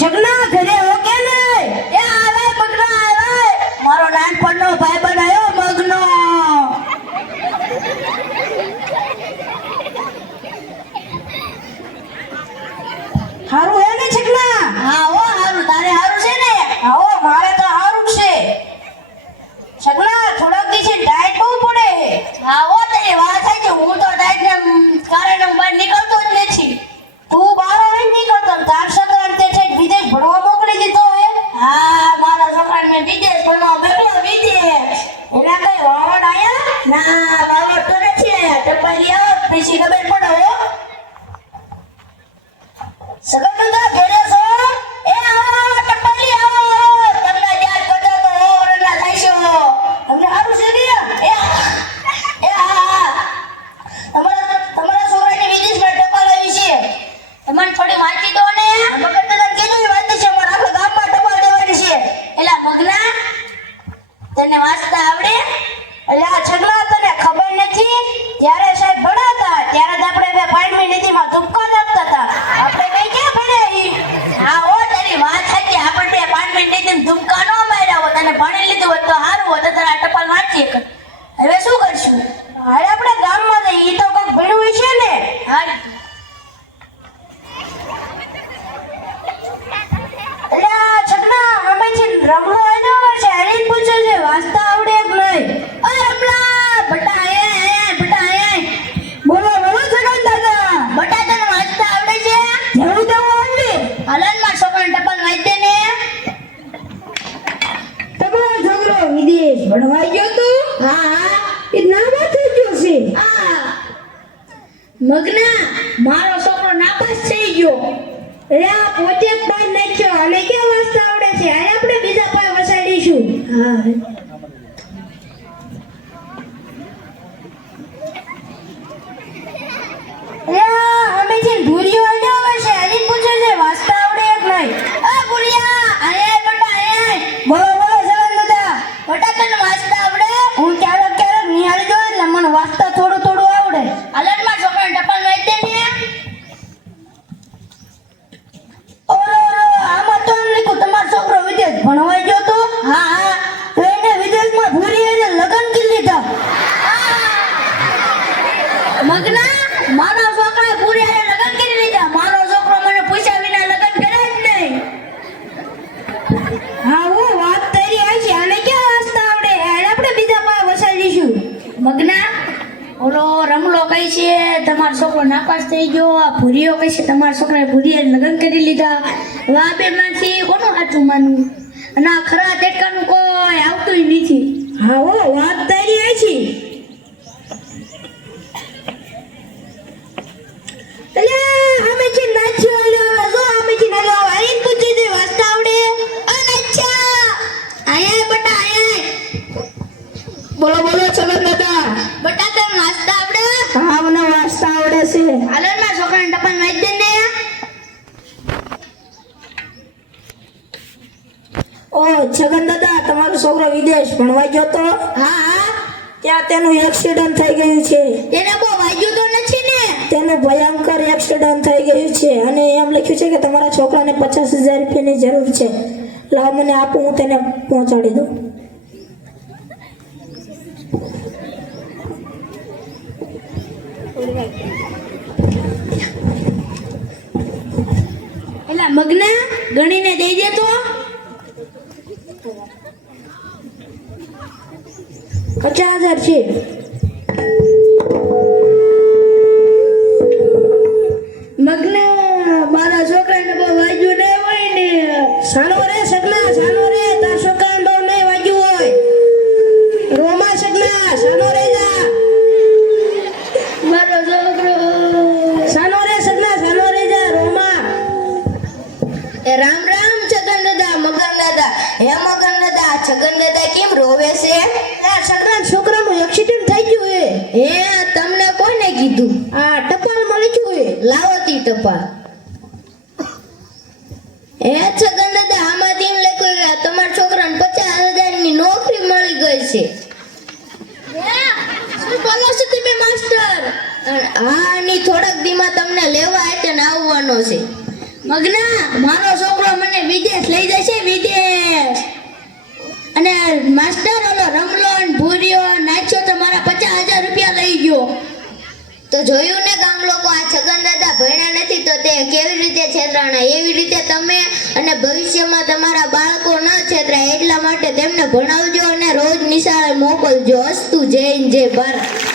જગના ઘરે હો કે નહીં? એ આવે મગના આવે. મારો નાનપણનો ભાઈ બનાયો મગનો. હારું હે ને જગના? હા હો હારું. તારે હારું છે ને? હા હો મારે તો હારું છે. જગના થોડોક દિવસે ડાયટ બહુ પડે. હા હો તારી વાત થાય છે. હું તો ડાયટ ને કારણે બહાર નીકળતો જ નથી. તું બહાર નહીં નીકળતો. તાર છોકરાને તે છે વિદેશ ભણવા મોકલી દીધો હે? હા મારા છોકરાને મેં વિદેશ ભણવા મોકલ્યો. વિદેશ એના કઈ વાવડ આયા? ના વાવડ તો નથી આયા. ટપાલી આવો પછી ખબર પડે હો. સગનદા ઘરે છો? એ આવો ટપાલી આવો. તમને યાદ કરતો તો ઓરડા થાય છે. તમને હારું છે ને? એ હા તમારા છોકરાને વિદેશમાં ટપાલ આવી છે. તમને થોડી વાંચી દો ને. મગનદાદા કેવી વાંચી છે? મારા આખા ગામમાં ટપાલ દેવાની છે. એલા મગના તને વાંચતા આવડે? એલા છગલા તને ખબર નથી? ત્યારે સાહેબ ભણાતા ત્યારે જ આપણે બે 5મી નીતિમાં તુક્કા જ આપતા હતા. આપણે કઈ ક્યાં ભણ્યા ઈ? હા હો તારી વાત સાચી. આપણે બે 5મી નીતિમાં તુક્કા ન માર્યા હોત અને ભણી લીધું હોત તો સારું હોત. તારા ટપાલ વાંચી કર. હવે શું કરશું? હારે આપણે ગામમાં જઈએ. ઈ તો કોઈક ભણ્યું છે ને. હા અલ્યા છગના હમેથી રમલો એનો છે. હરીન પૂછે છે વાંચતા આવડે કે નહીં? ઓ રમલા બટા આય બટા આય. બોલો બોલો છગન દાદા. બટા તને વાંચતા આવડે છે? જેવું તેવું આવડે. હાલન માં છોકરાને ટપાલ વાંચ દે ને. તમારો છોકરો વિદેશ ભણવા ગયો તો? હા એ નામાં થઈ ગયો છે. હા મગના મારો છોકરો નાપાસ થઈ ગયો. આ પોતે જ પાસ નાખ્યો. અને ક્યાં વાંચતા આવડે છે? આ આપણે બીજા પાસે વસાડીશું. હા અમે છે ભૂલ્યો આવ્યો હવે છે. હરીન પૂછે છે વાંચતા આવડે કે નહીં? આ ભૂલ્યા આય બટા આય. બોલો બોલો સલામ દાદા. બટા તને વાંચતા આવડે? હું ક્યારેક નિહાળી જોઉં એટલે મને વાંચતા થોડું થોડું આવડે. હાલનમાં છોકરાને ટપાલ વાંચ દે ને. આમાં તો એમ લખ્યું તમારો છોકરો વિદેશ ભણવા ગયો તો? હા તો એને વિદેશમાં ભૂરી એને લગ્ન કરી લીધા. મગના મારા છોકરાએ ભૂરી એને લગ્ન કરી લીધા. મારો છોકરો મને પૂછ્યા વિના લગ્ન કરે જ નહીં. હા હું વાત તારી આવી છે. આને ક્યાં વાંચતા આવડે? એને આપણે બીજા પાસે વસાડીશું. મગના ઓલો રમલો કઈ છે તમારો છોકરો નાપાસ થઈ ગયો. આ ભૂરીઓ કઈ છે તમારા છોકરાએ ભૂરીએ લગ્ન કરી લીધા. વા બે માંથી કોનું સાચું માનવું? અને આ ખરા ટેટકાનું કોઈ આવતું નથી. હા હો વાત તારી આવી છે. અલ્યા આમેથી નાચ્યો આલ્યો. જો આમેથી નાલ્યો. આઈન પૂછી દે વાંચતા આવડે? આ નાચ્યા આયા બટા આયા. બોલો બોલો છગન દાદા. બટા તને વાંચતા આવડે? હા મને વાંચતા આવડે છે. હાલનમાં છોકરાને ટપાલ વાંચ દે ને. ઓ છગન દાદા તમારો છોકરો વિદેશ ભણવા ગયો તો? હા ત્યાં તેનું એક્સિડન્ટ થઈ ગયું છે. તેને બહુ વાગ્યું તો નથી ને? તેનું ભયંકર એક્સિડન્ટ થઈ ગયું છે અને એમ લખ્યું છે કે તમારા છોકરાને 50,000 રૂપિયાની જરૂર છે. લાવ મને આપું હું તેને પહોંચાડી દઉં. એલા મગના ગણીને દઈ દે તો. 50,000 છે. મગના મારા છોકરાને બહુ વાગ્યું નહીં હોય ને. સાનો રે સગના સાનો રે. તાર છોકરાને બહુ નહીં વાગ્યું હોય. રોમા સગના સાનો રે જા. મારો છોકરો સાનો રે સગના સાનો રે જા રોમા. એ રામ રામ છગન દાદા. મગન દાદા હે મગન દાદા. છગન દાદા કેમ રોવે છે? આ સગના છોકરાનું એક્સિડન્ટ થઈ ગયું હે. તમને કોને કીધું? આ ટપાલમાં લખ્યું હે. લાવતી ટપાલ. હે છગન દાદા આમાંથી એમ લખ્યું કે તમારા છોકરાને 50,000 ની નોકરી મળી ગઈ છે. શું બોલો છો તમે માસ્ટર? આની થોડાક દીમાં તમને લેવા એટલે આવવાનો છે. મગના મારો છોકરો મને વિદેશ લઈ જશે, વિદેશ. અને માસ્ટર ઓલો રમલો ને ભૂર્યો નાચ્યો તો મારા 50,000 રૂપિયા લઈ ગયો. તો જોયું ને ગામ લોકો, આ છગન દાદા ભણ્યા નથી તો તે કેવી રીતે છેતરાણા. એવી રીતે તમે અને ભવિષ્યમાં તમારા બાળકો ન છેતરાય એટલા માટે તેમને ભણાવજો અને રોજ નિશાળે મોકલજો. અસ્તુ જય હિન્દ, જય ભારત.